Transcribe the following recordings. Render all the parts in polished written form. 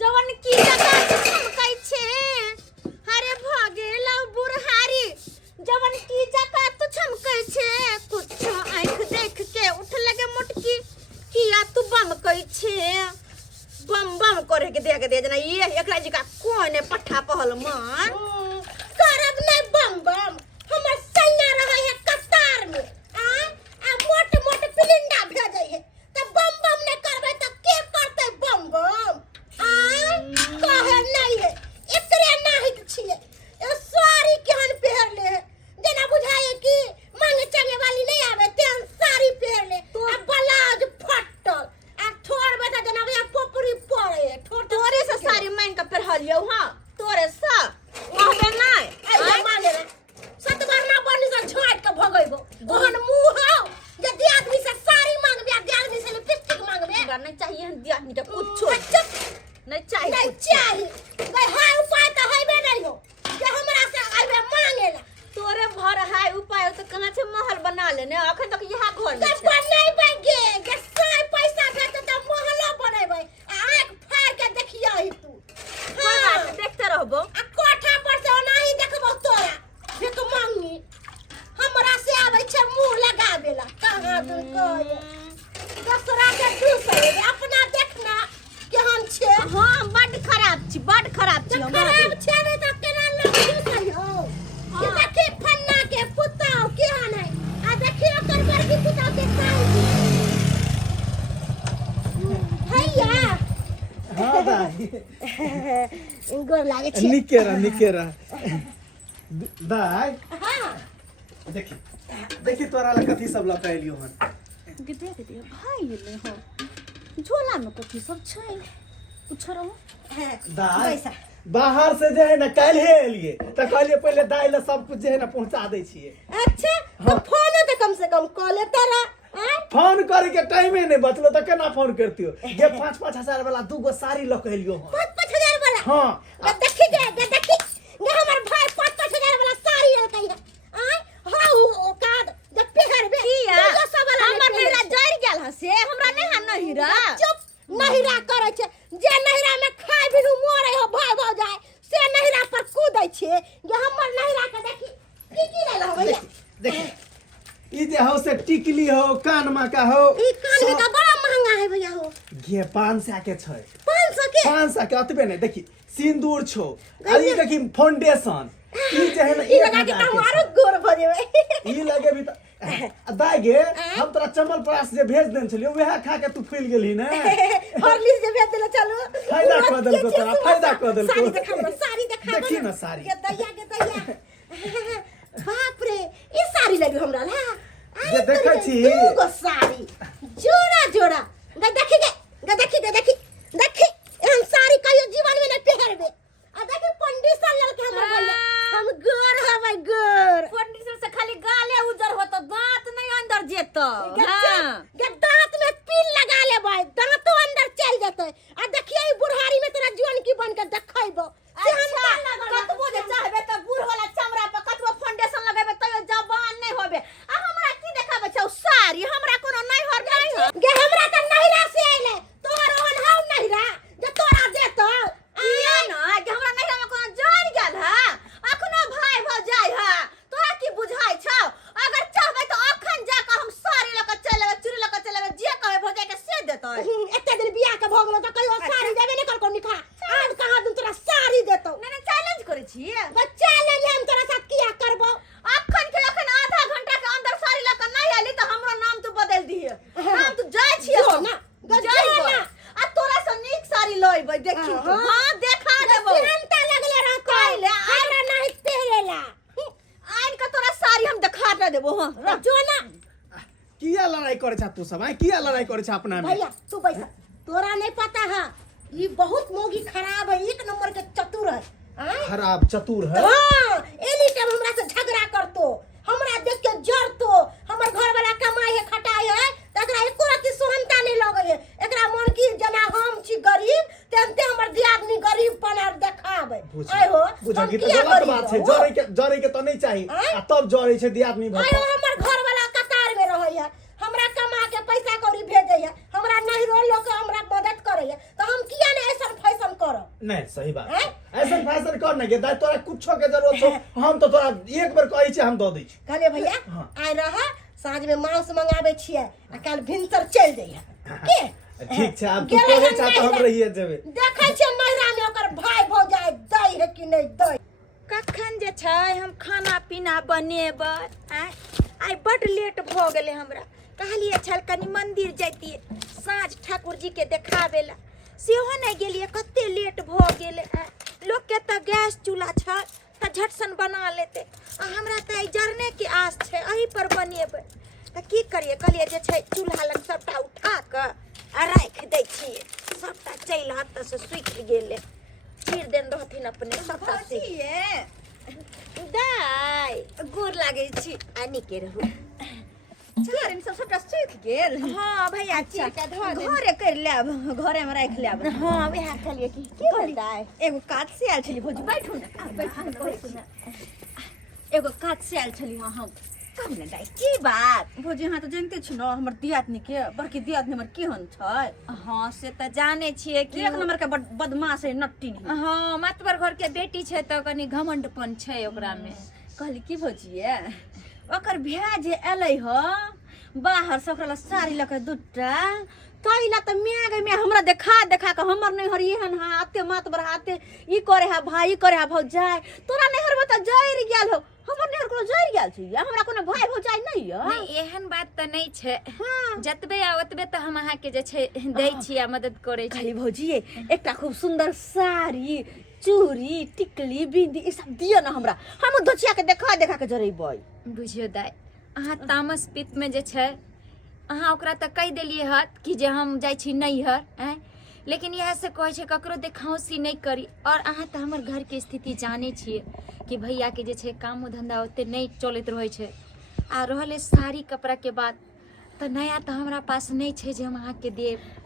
जवन की जगह छमकै छे अरे भागेला बुढ़हारी जवन की जगह तो छमकै छे कुछ आंख देख के उठ लगे मुटकी किया तू बम कई छे बम बम करे के दे जना ये एकरा जी का कोने पट्ठा पहल मान करब नहीं बम बम हमर सैया रहे है कतार में आ मोट मोट पिलिंडा भेजै है त बम बम नहीं करबे त के करते बम बम कहे नहीं है एकरे नाही छिए ए सारी केहन पहर ले है जना बुझाए कि मांगे चंगे वाली नहीं आवे तेन साड़ी पहर ले आ ब्लाउज फटल आ ठोर बेटा जना वे पोपरी पड़े ठोर तोरे से सारी मांग के पहलियो हां तोरे सा कहबे नहीं आई माने रे सतबार ना बनी से झाट के भगैबो ओहन मुंह हो यदि आदमी से साड़ी मांगबे आ आदमी से लिपस्टिक मांगबे नहीं चाहिए दियादनी के कुछ नहीं चाहिए नहीं चाहिए गई हाय उपाय तो हइबे नहीं हो जे हमरा से आइबे मांगेला तोरे भर है उपाय तो कहां से महल बना लेने अखन तक यहां घर में तब बनैबे गे साई पैसा भेट त महलो बनैबे आंख फाड़ के देखिया ही तू हां देखते रहबो आ कोठा पर से ओनाही देखबो तोरा जे तू मांगी हमरा से आबै छै मुंह लगाबेला कहां तू कहे दूसरा के दूसरे अपना देखना केहन छे हां बड खराब छी हम खराब छे नहीं त केना लग सही हो ये देखी फन्ना के पुताओ केहन है आ देखी ओकर बड़की पुताओ के खाई हैया हां दाई गोर लागे छे निकेरा दाई हां देखी तोरा ला कथी सब लपैलियो हन दे भाई ले हो झोला में कथी सब छै कुछ रहो दाई बाहर से जे है ना कल हे एलिए त कहलिए पहले दाई ला सब कुछ जे है ना पहुंचा दे छिए अच्छा तो फोन तो कम से कम कॉल लेता फोन करे के टाइमे नहीं बचलो त केना फोन करतियो जे 5-5 हजार वाला दूगो साड़ी लकैलियो हन 5-5 हजार वाला हां देखी ये हमर भाई 5-5 हजार वाला साड़ी लेके है हां काद जब पेहर बे हमर नहिरा जड़ गेल ह से हमरा नहीं है नहिरा चुप नहिरा करे छे जे नहिरा में खाय बिनु मोरे हो भाई भाव जाए से नहिरा पर कूदै छे ये हमर नहिरा के देखी की लेला हो भैया देखी ई जे हो से टिकली हो कानमा का हो ई कान में का बड़ा महंगा है भैया हो गे 500 के छै 500 के 500 के अतबे नहीं देखी सिंदूर छो आ ई देखी फाउंडेशन ई जे है ना ई लगा के हमारो गोर भजेबे ई लगे भी दाई गे हम तोरा चमल प्रास जे भेज देन छलियो वह खा के तू फूल गेली ना हॉर्लिक्स जे भेज देला चलो फायदा क देल को तोरा फायदा क देल को साड़ी देखा देखी ना साड़ी के दैया बाप रे ई साड़ी लगी हमरा ला जे देखै छी दूगो साड़ी जोड़ा देखी एहन साड़ी कहियो जीवन में न पहरबे आ देखी कंडीशन ललके हमर भैया हम गोर हबै गोर कंडीशन से खाली गाले उजर होत दांत नहीं अंदर जेत हां के दांत में पिन लगा ले भाई दांतो अंदर चल जतै आ देखिए ई बुढ़ारी में तोरा जीवन की बन के देखैबो से हम कतबो जे चाहबे त बूढ़ वाला चमड़ा पर कतबो फाउंडेशन लगाबे तयो जवान नहीं होबे आ हमरा की देखाबे छौ साड़ी हमरा कोनो नहीं हर नहीं हो गे हमरा त नहिरा से आइले तोहर ओहन हाउ नहिरा जे तोरा देतो किया ना कि हमरा नहिरा में कोनो जड़ गेल है अखनो भाई भ जाय है तोरा की बुझाय छौ अगर चाहबे त अखन जाके हम साड़ी लक चलेबे चूड़ी लक चलेबे जे कहबे भ जाय के से देतै एते दिन बियाह के भगलो त कहियो साड़ी देबे नहीं करको निखा आज कहां दूं तोरा साड़ी देतो नहीं चैलेंज करे छी बच्चा ले हम तोरा साथ किया करबो अखन आधा घंटा के अंदर साड़ी लक नहीं आली त हमरो नाम तू बदल दिए नाम तू जाय छियै जो ना जाय ना आ तोरा से नीक साड़ी लइबै देखी हां देखा देबो सेंटा लगले रह कहले हमरा नहीं पहरेला आइन का तोरा साड़ी हम देखा देबो हां जो ना किया लड़ाई करे छ तू सब किया लड़ाई करे छ अपना में भैया तू पैसा तोरा नहीं पता है ये बहुत मोगी खराब है एक नंबर के चतुर है खराब चतुर है हां एनी टाइम हमरा से झगड़ा करतो हमरा देख के जरतो हमर घर वाला कमाई है खटाई है तकरा एको रति सोहनता नहीं लगे है एकरा मन की जना हम छी गरीब तेनते हमर दियादनी गरीब पनार देखाबे आय हो बुझा की तो गलत बात है जरे के तो नहीं चाहिए आ तब जरे छै दियादनी भर आय हमर घर वाला कतार में रहै है हमरा कमा के पैसा कौड़ी भेजै है हमरा नहीं रो लोग हमरा मदद करे है तो हम किया नहीं ऐसा फैशन कर नहीं सही बात हैं? ऐसा फैशन कर नहीं के दाई तोरा कुछो के जरूरत हो हम तो तोरा एक बार कहै छी हम दऽ दै छी कहले भैया हाँ। आइ रह साँझ में मांस मंगाबे छियै आ काल भिनसर चल जइहे के ठीक छै आब तू गेलै कहै हन छा तऽ हम नैहरा। रहिए जेबै देखै छियै नैहरा में ओकर भाई भौजाई दै है कि नहीं दै कखन जे छै हम खाना पीना बनेबै आइ बड लेट भऽ गेलै हमरा कहलिए छल कनी मंदिर जैतिए साँझ ठाकुर जी के देखाबे ला सेहो नहीं गेलिए कते लेट भऽ गेलै लोग के तऽ गैस चूल्हा छै तऽ झट सन बना लेते आ हमरा तऽ जरने के आस छै एही पर बनेबै तऽ की करिए कहलिए जे छै चूल्हा लग सबटा उठा कऽ आ राखि दै छियै सबटा चलि हाथ से सुखि गेलै चीर देन रहथिन अपने सबटा दाई गोर लागै छी आ नीके रहू चारिन सब सबटा सुख गेल हाँ भैया चीर के धऽ दे घरे कर लेब घरे में राख लेब हाँ वएह कहलिए कि की बताए एगो काज से आयल छली भौजी बैठू ना बैठू ना एगो काज से आयल छली वहाँ हम कब ना दाई की बात भौजी हाँ तो जानते छी ना हमर दियादनी के बड़की दियादनी हमर केहन छै हाँ से तऽ जाने छियै कि एक नंबर के बदमाश है नट्टी नहीं हाँ मतबर घर के बेटी छै तऽ कनी घमंडपन छै ओकरा में कहली की भौजी ओकर भैया जे एलै ह बाहर से ओकरा साड़ी लके दूटा कहिला त मेघ में हमरा देखा के हमर नैहर एहन हाथे मत बढ़ाते ई करे है भाई करे है भौजाई तोरा नैहर में त जइर गेल हो हमर नैहर कोनो जइर गेल छै हमरा कोनो भाई भौजाई नहीं है नहीं एहन बात तऽ नहीं छै जतबे आ ओतबे तऽ हम अहाँ के जे छै दै छी आ मदद करै छी कहली भौजी एकटा खूब सुंदर साड़ी चूड़ी टिकली बिंदी ई सब दियो ना हमरा हम दोचिया के देखा के जरेबै बुझियो दाई अहाँ तामस पित्त में जे छै अहाँ ओकरा तऽ कहि देलिए हत कि जे हम जाइ छी नैहर लेकिन इएह से कहै छै ककरो देखाउसी नहीं करी और अहाँ तऽ हमर घर के स्थिति जाने छियै कि भैया के जे छै काम धंधा ओते नहीं चलैत रहै छै आ रहले साड़ी कपड़ा के बात तऽ नया तऽ हमरा पास नहीं छै जे हम अहाँ के देब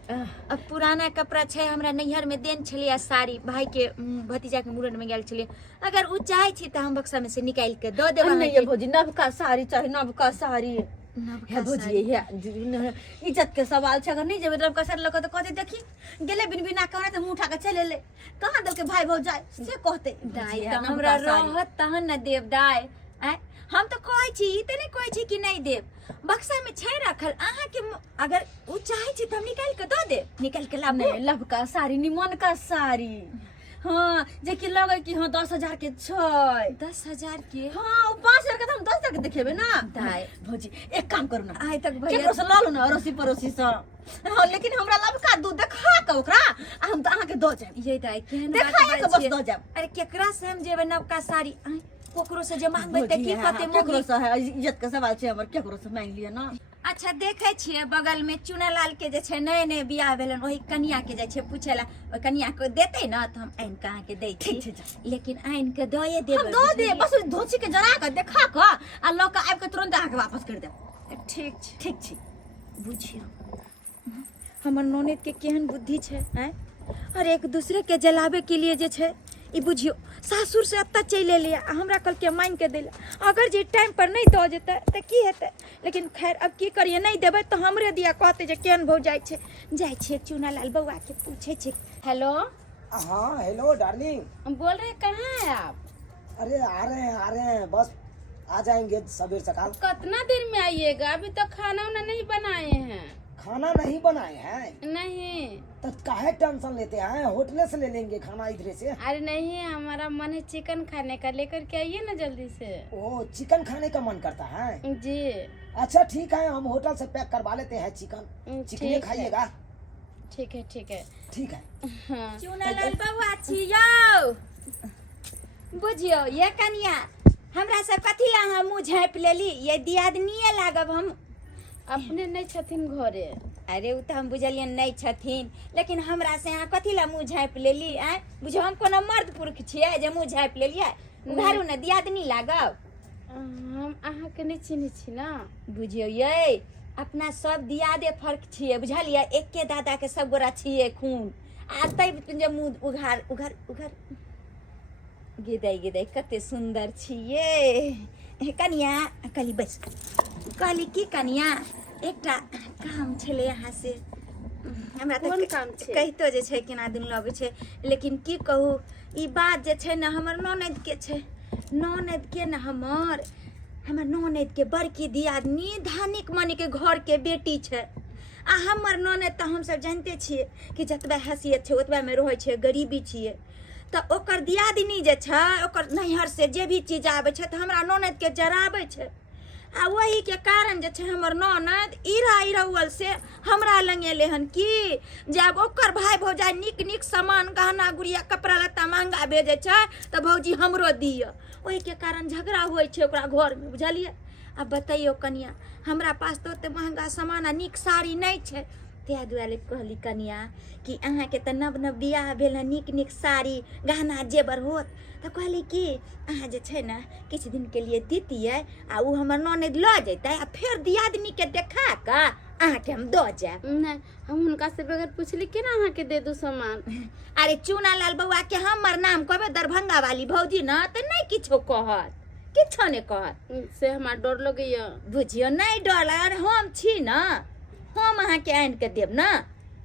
अब पुराना कपड़ा छै हमरा नैहर में देन छलिए साड़ी भाई के भतीजा के मूड़न में गेल छलिए अगर उ चाहे छी तऽ हम बक्सा में से निकाल के दऽ देब नहीं ये भौजी नवका साड़ी चाहे नवका साड़ी नवका है भौजी है इज्जत के सवाल छै अगर नहीं जेबे नवका साड़ी लके तो कहते देखी गेले बिन बिना कहना तो मुंह उठा के चले ले कहां दल के भाई भौजाई से कहते दाई तऽ हमरा रहत तहन न देब दाई हम तो कहै छी ई तऽ नहीं कहै छी कि नहीं देब बक्सा में छै रखल अहाँ के अगर उ चाहे छी त हम निकाल के दऽ देब निकाल के लाबो नहीं लवका साड़ी निमन का साड़ी हाँ जे कि लगे कि हाँ 10,000 के छै 10,000 के हाँ 5,000 के तो हम 10,000 के देखेबे ना दाई भौजी एक काम करू ना आइ तक भैया केकरो से ल लो ना अड़ोसी पड़ोसी से हाँ लेकिन हमरा लवका दूध देखा के ओकरा आ हम त अहाँ के दऽ जाब ये दाई केहन देखा बात के बस बाजै दऽ जाब अरे केकरा से हम जेबे नवका साड़ी कोकरो से जे मांगबै त की कते केकरो मोगी से है इज्जत के सवाल छै हमर केकरो से मांग लिया ना अच्छा देखे छियै बगल में चुनालाल के जे छै नए नए बियाह भेलन वही कन्या के जे छै पूछेला ओ कन्या को देते ना त हम आइन कहाँ के दै छी ठीक छै लेकिन आइन के दए देब हम दऽ दे बस धोची के जरा के देखा के आ लऽ के आबि के तुरंत अहाँ के वापस कर देब ठीक छै बुझियो हमर ननद के केहन बुद्धि छै और एक दूसरे के जलावे के लिए जे छै ई बुझियो सासुर से अत्ता चलि एलिए आ हमरा कल के मांग के देला अगर जे टाइम पर नहीं दऽ जेतै तऽ की हेतै लेकिन खैर अब की करिए नहीं देबै तो हमरे दिया कहते जे केहन भौ जाइ छै चुनालाल बउआ के पूछे छै हेलो हाँ हेलो डार्लिंग बोल रहे कहाँ है आप अरे आ रहे हैं बस आ जाएंगे सवेर सकाल कितना देर में आइएगा अभी तक खाना वाना नहीं बनाए हैं खाना नहीं बनाए हैं नहीं तो काहे टेंशन लेते हैं होटल से ले लेंगे खाना इधर से अरे नहीं हमारा मन है चिकन खाने का लेकर के आइए ना जल्दी से ओ चिकन खाने का मन करता है जी अच्छा ठीक है हम होटल से पैक करवा लेते हैं चिकन ठीक चिकन है। खाइएगा ठीक है ठीक है हाँ चुनालाल बउआ छियौ बुझियो ये कनिया हमरा से कथी ला हम मुँह झाँपि लेली ये दियादनिये लागब हम अपने नहीं छथिन घरे अरे उ तो हम बुझलियन नहीं छथिन लेकिन हमरा से अहाँ कथी ला मुँह झाँपि लेली बुझो हम कोनो मर्द पुरुष छियै जे मुँह झाँपि लेलियै उघारू ने दियादनी लागब हम अहाँ के नहीं चिन्ह छी ना बुझियो ये अपना सब दियादे फर्क छियै बुझलियै एके दादा के सब गोरा छियै खून आ तब जे मुँह उघार उघार उघार गिदै कते सुंदर छियै कनिया कहली बस कहली की कनिया एकटा काम छलै यहाँ से हमरा कोन तऽ काम छै? कहितो जे छै केना दिन लगै छै, लेकिन की कहू ई बात जे छै ने हमर ननद के छै। ननद के ने हमर ननद के बड़की दियादनी धानिक मनी के घर के बेटी छै। आ हमर ननद तऽ हमसब जानते छियै कि जतबा हैसियत छै ओतबा में रहै छै, गरीबी छियै। तऽ ओकर दियादनी जे छै ओकर नैहर से जे भी चीज आबै छै तऽ हमरा ननद के जराबै छै। आ वही के कारण जे छै हमर ननद इरा इरौल से हमरा लंग एले हन कि जब ओकर भाई भौजाई नीक नीक सामान गहना गुड़िया कपड़ा लत्ता महंगा भेजे छै तऽ भौजी हमरो दिय। वही के कारण झगड़ा होइ छै ओकरा घर में, बुझलिए। अब बताइयो कनिया हमरा पास तो ओते महंगा सामान आ नीक साड़ी नहीं छै, तै दुआरे कहली कनिया कि अहाँ के तो नव नव बियाह भेल है, नीक नीक साड़ी गहना जेबर होत तो कहली कि अहाँ जे छै ना किछ दिन के लिए दीतिए आ उ हमर ननद ल जैते आ फिर दियादनी के देखा के अहाँ के हम द जाए। नहीं, हम उनका से बगैर पूछली केना अहाँ के दे दू सामान। अरे चूना लाल बउआ के हमर नाम कहबे दरभंगा वाली भौजी ना तो नहीं किछो कहत, किछो नहीं कहत। से हमार डर लगैया। बुझियो नहीं डर, हम छी ना, हम अहाँ के आन के देब ना।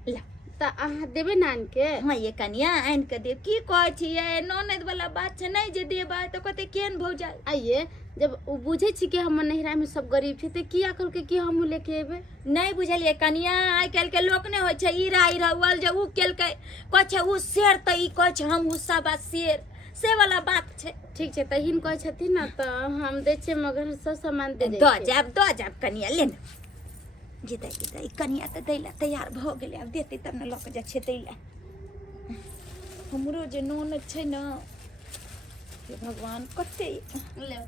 ला त अहाँ देबे नान के। हाँ ये कनिया आन के देब, की कहै छियै ननद वाला बात छै, नहीं जे देबै तो कहते केहन भौजाई। आइए जब उ बुझे छी कि हमर नैहरा में सब गरीब छै त किया कहल के कि हम लेके एबे। नहीं बुझलिए कनिया, आइ काल्हि के लोक ने होइ छै इरा इरौल जे उ केलकै कहै छै उ शेर त ई कहै छै हम हुस्सा शेर, से वाला बात छै। ठीक छै त हिन कहै छथिन ना त हम दै छियै, मगर सब सामान दे द जाब कनिया ले ना। जिदा जिदा ई कनिया त दैला तैयार भ गेलै, अब देतै तब न लऽ के जाइ छै दैला। हमरो जे ननद छै ना हे भगवान कते ले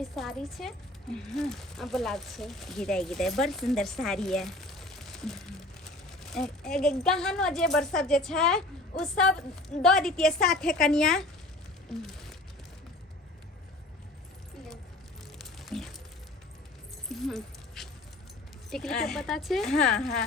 ई साड़ी छै आ ब्लाउज छै। गिदाई गिदाई बड़ सुंदर साड़ी है। गहनो जेबर सब जे छै उ सब द दीतिए साथे कनिया। टिकली के पता छै। हाँ हाँ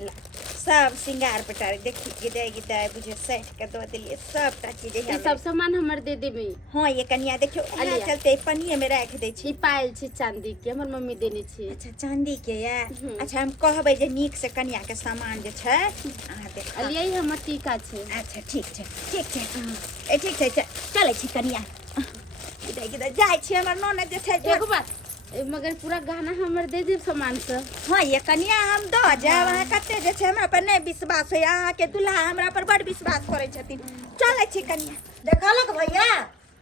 ला, सब सिंगार पटारी देखी गिदाई गिदाई बुझे सेट के दो दिलिए सबटा चीज ई सब सामान हमर दे देबे। हाँ ये कनिया देखियो अलिया। यहाँ चलते पनिये में रख दे छी। ई पायल छै चांदी के, हमर मम्मी देने छै। अच्छा चांदी के ये। अच्छा हम कहबै जे नीक से कनिया के सामान जे छै अहाँ देख अलिया ई हमर टीका छै। अच्छा ठीक छै ठीक छै ए ठीक छै चलै छी कनिया। गिदाई गिदाई जाइ छी हमर ननद जे छै एगो बात मगर पूरा गहना हमर दे देब सामान से। हाँ ये कनिया हम द जाब, अहाँ कते जे छै हमरा पर नहीं विश्वास है, अहाँ के दुल्हा हमरा पर बड़ विश्वास करे छथिन। चलै छी कनिया। देखलक भैया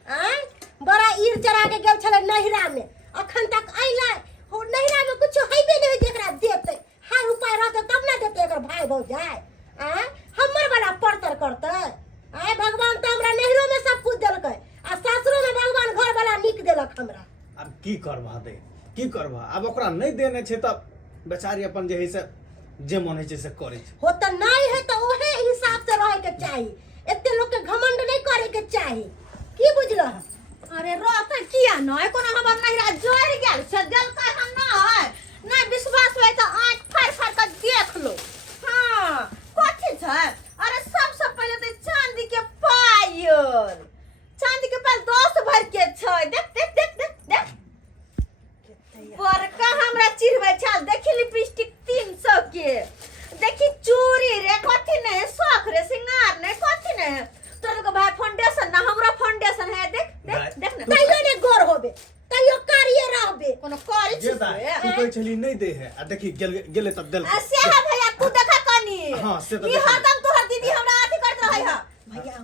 आय बड़ा ईर चढ़ा के गेल छले नहिरा में, अखन तक अइले हो नहिरा में कुछ हइबे नहीं जेकरा देते। हाय उपाय रहते तब ना देते एकर भाई भौजाई। आय हमर वाला परतर करते। आय भगवान तो हमरा नहिरो में सब कुछ देलकै आ सासुरो में भगवान घर वाला नीक देलक हमरा। अब की करबा दे, की करबा, अब ओकरा नहीं देने छै तब बेचारी अपन जे है से जे मन है से करे छै। हो त नहीं है तो ओहे हिसाब से रहे के चाहिए, एते लोग के घमंड नहीं करे के चाहिए। की बुझलो। अरे रहते किया नहीं, कोनो हमर नहिरा जोर गेल से देलकै हम नहीं, नहीं विश्वास होय त आंख फाड़ फाड़ के देख लो। हां कथि छै। अरे सबसे पहले त चांदी के पायल, चांदी के पायल 10 भर के छै। देख देख देख देख देख बड़का हमरा चिरबै छल, देखी लिपस्टिक 300 के, देखी चूड़ी रे कथि ने शौक रे सिंगार ने कथि ने। तोर को भाई फाउंडेशन ना हमरा फाउंडेशन है, देख देख देख ना तैयो ने गोर होबे तैयो कारिये रहबे। कोनो करै जे छी दा तू कहै छली नहीं दे है आ देखी गेले तब देल। से है भैया तू देखा कनी। हाँ, से तो ई देखा। हरदम तोहर दीदी हमरा अथि करत रहै है। भैया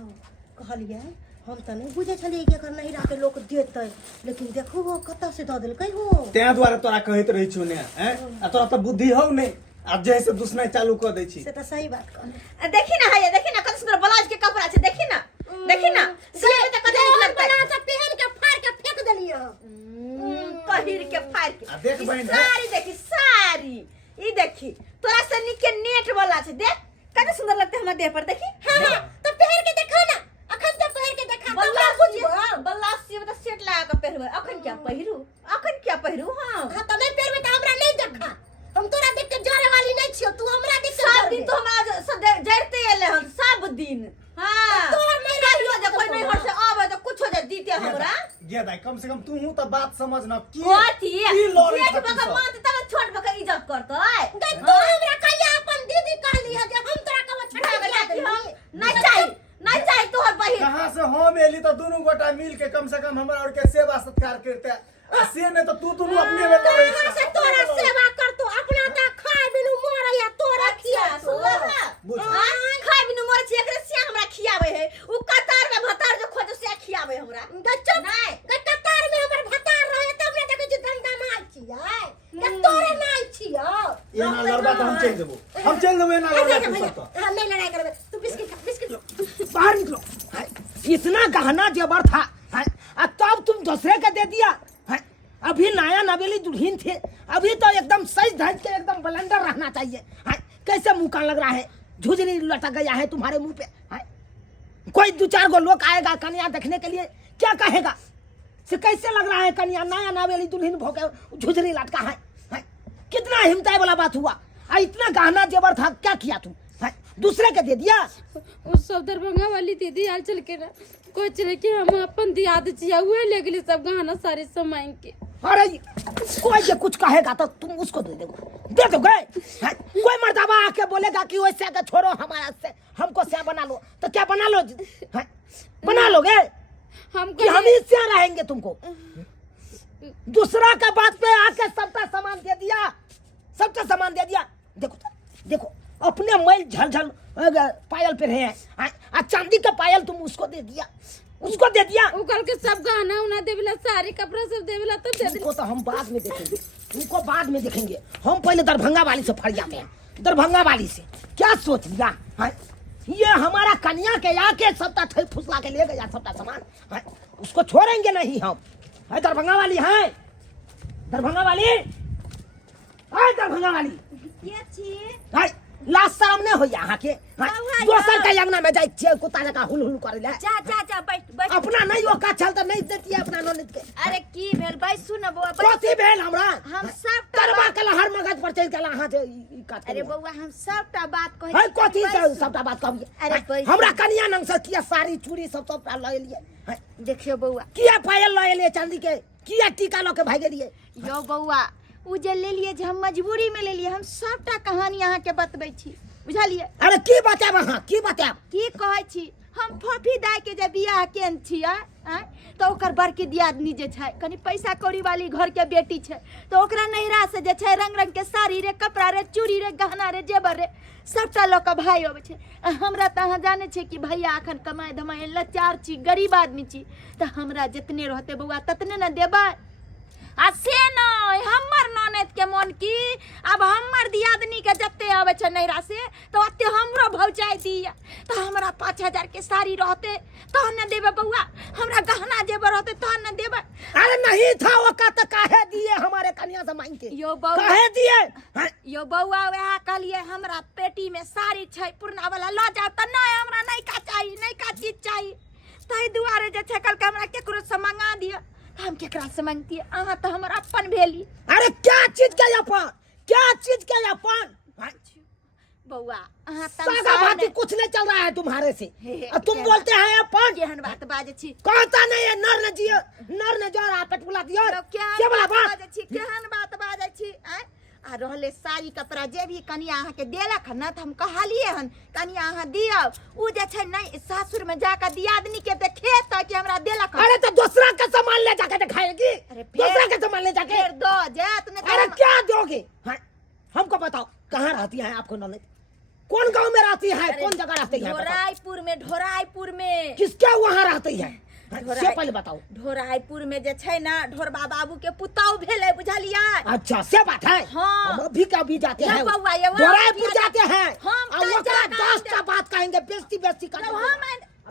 कहलिए हम त नहीं बुझे छलिए कि एकर नहिरा के लोग देते, लेकिन देखो वो कत से द देलकै हो। ते द्वारा तोरा कहैत रही छु ने हैं, आ तोरा त बुद्धि हौ नहीं, अब जे है से दुसनाई चालू कर दै छी। से त सही बात कहले। देखी ना है, देखी ना कत सुंदर ब्लाउज के कपड़ा छै, देखी ना देखी ना सिए में त कते नीक लगतै। बना से पहन के फाड़ के फेंक देलिए। पहिर के फाड़ के आ देख ई बहिन, साड़ी देखी साड़ी ई देखी तोरा से नीचे नेट वाला छै, देख कते सुंदर लगतै हमर देह पर। देखी हां तो पहन के देखो ना, अखन तो पहन के देखा बल्ला तब बुझबो। बल्ला से तो सेट लगा के पहिरबै, अखन क्या पहिरू, अखन क्या पहिरू। हां हां त नहीं पहनबे त हमरा नहीं देखा, हम तोरा देख के जरे वाली नहीं छियो, तू हमरा देख के सब दिन तो हमरा जरते एले हन सब दिन। हां तोहर नहीं कहियो जे कोई नहीं हर से आवे तो कुछो जे दीते हमरा। ये दाई कम से कम तू हूं त बात समझ ना की कथी की लड़ै जेठ छथिन बका सब। मात तब छोट बका इज्जत करतै। तोहर नहीं चाहिए तोहर बहिन। कहाँ से हम एली तो दोनों गोटा मिल के कम से कम हमारा और के सेवा सत्कार करते आ से ने तो तू दोनों अपने में लड़े कहाँ से तोरा सेवा कर तू अपना ता खाए बिनु मोर या तोरा खिया बुझ खाए बिनु मोर छी एकरे से हमरा खियावे है उ कतार में भतार जो खोज से खियावे हमरा नहीं कतार में हमर भतार रहे तब ने देखे जे धंधा मार छियै ये तोरे नहीं छियो ये ना लड़बा तो हम चल देबो ये ना लड़बा तू सब तो हम नहीं लड़ाई करबे तू बिस्किट लो बाहर निकलो है, इतना गहना जेवर था है, तब तुम दूसरे के दे दिया है। अभी नया नवेली दुल्हन थे, अभी तो एकदम सज धज के एकदम बलंदर रहना चाहिए है। कैसे मुंह कान लग रहा है, झुझरी लटक गया है तुम्हारे मुंह पे है। कोई 2-4 गो लोग आएगा कन्या देखने के लिए, क्या कहेगा से कैसे लग रहा है कन्या नया नवेली दुल्हन भोगे झुझरी लटका है। कितना हिम्मत वाला बात हुआ। इतना गहना जेवर था, क्या किया तू है? दूसरे के दे दिया। उस सब दरभंगा वाली दीदी आल चल के ना कोई चले कि हम अपन दियाद छिया हुए ले गेली सब गहना सारे सामान के। अरे कोई जे कुछ कहेगा तो तुम उसको दे दोगे है? कोई मर्दाबा आके बोलेगा कि वैसे का छोड़ो हमारा से हमको से बना लो, तो क्या बना लो है? बना लोगे हम कि हम ही से रहेंगे तुमको। दूसरा का बात पे आके सबका सामान दे दिया, सबका सामान दे दिया। देखो अपने मैल झलझल पायल पहने हैं, चांदी का पायल तुम उसको दे दिया। वो कल के सब गहना उना देवेला सारे कपड़ा सब देवेला तो दे उनको तो हम बाद में देखेंगे, उनको बाद में देखेंगे। हम पहले दरभंगा वाली से फट जाते हैं। दरभंगा वाली से क्या सोच लिया है? ये हमारा कन्या के आके सबका ठै फुसला के ले गया सबका सामान है। उसको छोड़ेंगे नहीं हम है। दरभंगा वाली है, दरभंगा वाली है, दरभंगा वाली ये छी है। लास्ट शर्म नहीं हो यहाँ के दोसर के अंगना में जाए कुत्ता जका हुल हुल करे ले। जा बैठ अपना नहीं ओका चलता नहीं देती है अपना ननद के। अरे की भेल भाई सुन बुआ कथी भेल हमरा हम सब करवा के हर मगज पर चल गेला हां जे ई काट। अरे बउआ हम सबटा बात है कहै कथी से सबटा बात अरे कहबिए। बैस। हमरा कनिया नंग से किया साड़ी चूड़ी सब ल लिए है। देखियो बउआ किया पायल ल लिए चांदी के, किया टीका ल के भाग गेलिए। यो बउआ उ जे ले लिए जे हम मजबूरी में ले लिए, हम सबटा कहानी अहाँ के बतबै छी बुझलिए। अरे की बताब अहाँ की बताब की कहै छी हम फोफी दाय के जे बियाह केन छियै तो ओकर बड़की दियादनी जे छै कनी पैसा कौड़ी वाली घर के बेटी छै, तो ओकरा नैहरा से जे छै रंग रंग के साड़ी रे कपड़ा रे चूड़ी रे गहना रे जेवर रे सबटा ल के भाई अबै छै। हमरा त अहाँ जाने छै कि भैया अखन कमाई धमाई लाचार छी, गरीब आदमी छी, तो हमरा जितने रहते बउआ ततने न देबै। आ से नहीं हमर ननद के मन की अब हमर दियादनी के जत्ते आवे छै नैहरा से तो ओते हमरो भौजाई दिया, तो हमरा 5000 के साड़ी रहते तो न देबे बउआ, हमरा गहना जेबर रहते तो न देबे। अरे नहीं था ओका तो काहे दिए हमारे कन्या से मांग के यो बउआ काहे दिए हैं? यो बउआ वह कहलिए हमरा पेटी में साड़ी छै पुरना वाला ल जा त नहीं हमरा नहीं का चाहिए, नहीं का चीज चाहिए, तै दुआरे जे छै कल के हमरा केकरो से मंगा दिया। हम केकरा से मांगती है? अहाँ तो हमर अपन भेली। अरे क्या चीज के अपन, क्या चीज के अपन बउआ अहाँ सागा भाती कुछ नहीं चल रहा है तुम्हारे से। और तुम केहन बोलते हैं अपन केहन बात बाजे छी, कहता नहीं है नर ने जियो नर ने जो रहा पेट बुला दियो तो क्या बोला बात बाजे छी, केहन बात बाजे छी आ रहले साड़ी कपड़ा जे भी कनिया अहाँ के देलक हन त हम कहलिए हन कनिया अहाँ दियो, उ जे छै नहीं सासुर में जाकर दियादनी के देखेत कि हमरा देलक हन। अरे तो दूसरा का सामान ले जाके दिखाएगी, अरे फिर- दूसरा का सामान ले जाके फिर दो जात ने अरे क्या दोगे हैं? हमको बताओ कहाँ रहती है आपको ननद, कौन गांव में रहती है, कौन जगह रहती है? बताओ। ढोराईपुर में किसके वहाँ रहती है से पहले बताओ। ढोराईपुर में जे छै ना ढोरबा बाबू के पुताऊ भेले बुझलिए। अच्छा से बात है। हाँ। हम अभी का भी जाते ये हैं बउआ, ये बउआ, दोराईपुर जाते हैं हम और वो कल जा 10 का बात कहेंगे बेस्ती बेस्ती कर जब हम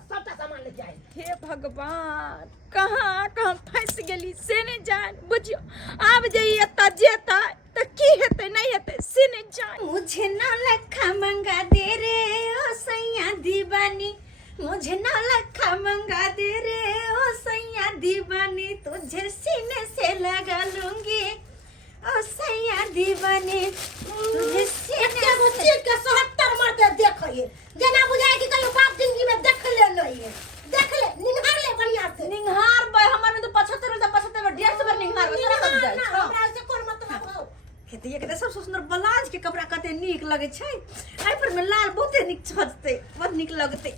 सबका सामान लेके आए। हे भगवान कहाँ कहाँ फंस गेली से नहीं जान बुझियो। आब जे एता जेता तो की हेते नहीं हेते से नहीं जान। मुझे 9 लाख मंगा दे रे ओ सैया दीवानी, मुझे 9 लाख मंगा दे रे ओ सैया दीवानी, तुझे सीने से लगा लूंगी ओ सैया दीवानी, तुझे एके गो चीज के 77 मरते देखिए जना बुझाए कि कहियो बाप जिंदगी में देख ले नहीं, देख ले निहार ले बढ़िया से। निहार बे हमर में तो 75 150 150 बार निहार बे तोरा कब जाय ना हमरा से कोन मतलब हो खेती एक सब सुंदर ब्लाउज के कपड़ा कते नीक लगे छै आई पर में लाल बहुते नीक छजते बहुत नीक लगते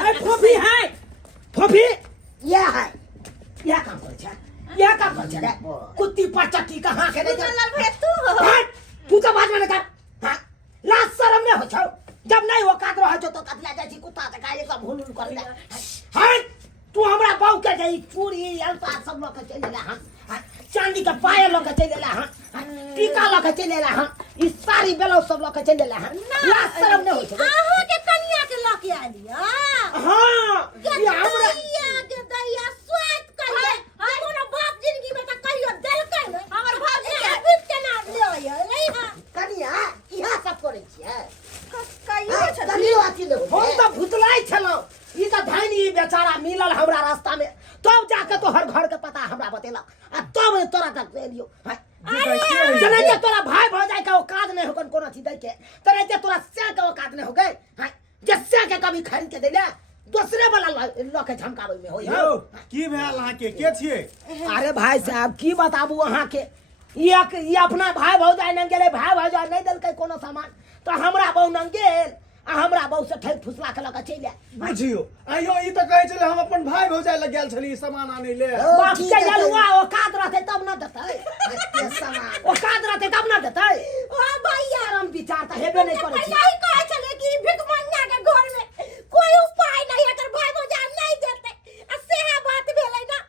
अरे फोफी है फोफी ये है ये काम कर छा ये काम कर छा कुत्ती पचकी कहां के तू लाल भैया तू हट तू तो बात में कर हां लाज शर्म नहीं हो छौ जब नहीं औकात रह जो तो कतला जाई छी कुत्ता से काहे सब भूल कर ले हट तू हमरा बाऊ के जाई पूरी अलता सब लोग के चले हां चांदी का पायल लोग के चले हां टीका लोग के चले हां ई सारी बेलो सब लोग के चले हां लाज शर्म नहीं हो छौ आहो के कन्या के लके आली हां ये हमरा के दैया स्वाद कहिए कोनो बाप जिंदगी में त कहियो दिल के न हमर भाभी के बीच के नाम ले आय नहीं हां कनिया इहा सब करे छियै कहियो छ कनियो अथी ले हम त भुतलाई छलौ ई त धानी बेचारा मिलल हमरा रास्ता में तब जाके तो हर घर के पता हमरा बतेलक आ तब तोरा तक एलियो जने जे तोरा भाई भ जाय के औकात नहीं होकन कोनो चीज दै के तरे जे तोरा से के औकात नहीं हो गए हां जस्से के कभी खरीद के देले दूसरे वाला लके झमकावे में होई यौ की भेल अहाँ के छिए अरे भाई साहब की बताबू अहाँ के ये अपना भाई भौजाई न गेले भाई भौजाई नहीं देलकै कोनो सामान तो हमरा बहु न गेल आ हमरा बहु से ठेल फुसला के लके चले बुझियो आइयो ई त कहै छले हम अपन भाई भौजाई लग गेल छली सामान आनै ले बाप के जलुआ औकात रहते तब न देतै के सामान औकात रहते तब न देतै ओ भैया हम विचार त हेबे नहीं करै छी यही कहे छले कि भिख मंगा के घर में कोई उपाय नहीं एकर भाई भौजाई नहीं देते आ सेहा बात भेलै ना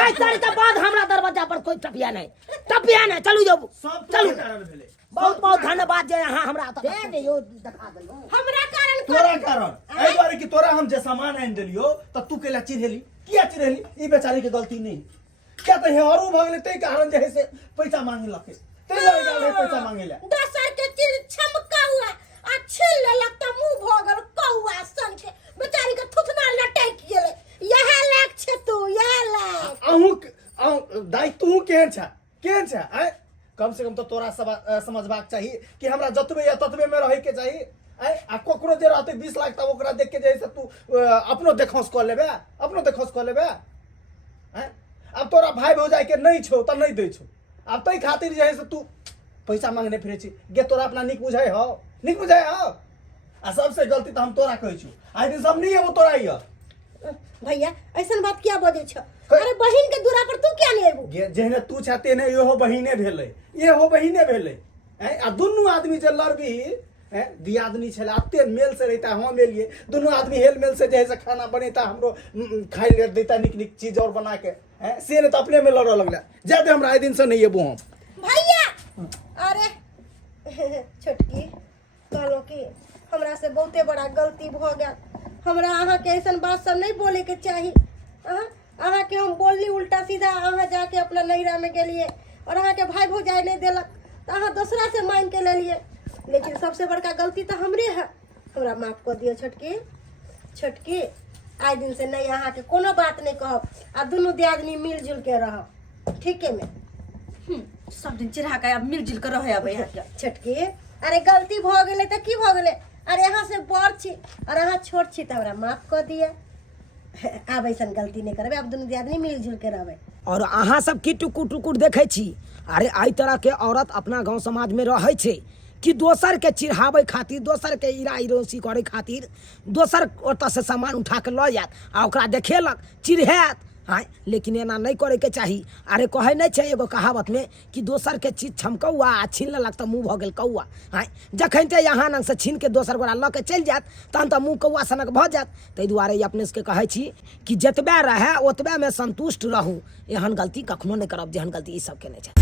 आज तक के बाद हमरा दरवाजा पर कोई टपिया नहीं चलू जाऊ सब चलू कारण भेले बहुत बहुत धन्यवाद जे यहाँ हमरा दे दियो दिखा देलो हमरा कारण तोरा कारण एहि दुआरे कि तोरा हम जे सामान आनि देलियो त तू केला चिढ़ेली किया चिढ़ेली ई बेचारी के गलती नहीं क्या तो हेहरू भ गेलै तै कारण जे है से पैसा मांगे लके तै लगे गेल है पैसा मांगे ले दोसर के चीज छमका हुआ आ छीन लेलक त मुंह भ गेल कौआ सन के बेचारी के थुथना लटक गेलै यह लाग छ तू यह लाग अहू दाई तू केहन छ आय कम से कम तो तोरा समझबाक चाहिए कि हमरा जतबे या ततबे में रहे के चाहिए आय आ कोकरो जे रहते 20 लाख तब ओकरा देख के जे से तू अपनो देखौस क लेबे आय अब तोरा भाई भौजाई के नहीं छौ त नहीं दै छौ अब तै खातिर जे है से तू पैसा मांगने फिरे छी गे तोरा अपना निक बुझाय हो आ सबसे गलती तो हम तोरा कहै छु आइ दिन सब नहीं है वो तोरा ही है भैया ऐसन बात क्या बोले छ अरे बहिन के दूरा पर तू क्या नहीं आबू जेहने तू छते ने इहो बहिने भेलै आ दुनू आदमी जे लड़बी दियादनी छले अते मेल से रहता हम एलिए दुनू आदमी हेल मेल से जे है से खाना बनेता हमरो खाइ ले देता निक चीज और बना के से ने तो अपने में लड़ लगला ज्यादा हमरा आइ दिन से नहीं एबो हम भैया अरे छोटकी कहलो कि हमरा से बहुते बड़ा गलती भ गेल हमरा अहाँ के ऐसन बात सब नहीं बोले के चाही अहाँ के हम बोलली उल्टा सीधा अहाँ जाके अपना नैरा में गेलिए और अहाँ के भाई भौजाई नहीं देलक तो अहाँ दूसरा से मांग के ले लिए लेकिन सबसे बड़का गलती तो हमरे है हमरा माफ कर दियो छोटकी आज दिन से नहीं अहाँ के कोनो बात नहीं कहब आ दुनू दियादनी मिलजुल के रहब ठीक है में सब दिन चिढ़ा के अब मिलजुल के रहे अब यहाँ छोटकी अरे गलती भ गेलै त की भ गेलै अरे यहाँ से बड़ छी और अहाँ छोट छी त हमरा माफ कर दिया आब ऐसन गलती नहीं करबे अब दुनू दियादनी मिलजुल के रहबे और अहाँ सब की टुकुर देखे छी अरे आई तरह के औरत अपना गांव समाज में रहे छे कि दोसर के चिढ़ावे खातिर दोसर के इराइरोसी करे खातिर दोसर ओतऽ से सामान उठा के ल जात आ ओकरा देखेलक चिढ़ात हाँ लेकिन एना नहीं करे के चाही अरे कहे नहीं छे एगो कहावत में कि दोसर के चीज छमकौआ आ छीन लेलक तो मुँह भ गेल कौआ हाँ जखन ते यहाँ नंग से छीन के दोसर गोरा ल के चल जात तहन तो मुँह कौआ सनक भ जात ताहि दुआरे अपने से कहे छी कि जतबे रहे ओतबे में संतुष्ट रहू एहन गलती कखनो नहीं करब जेहन गलती ई सब केने छै।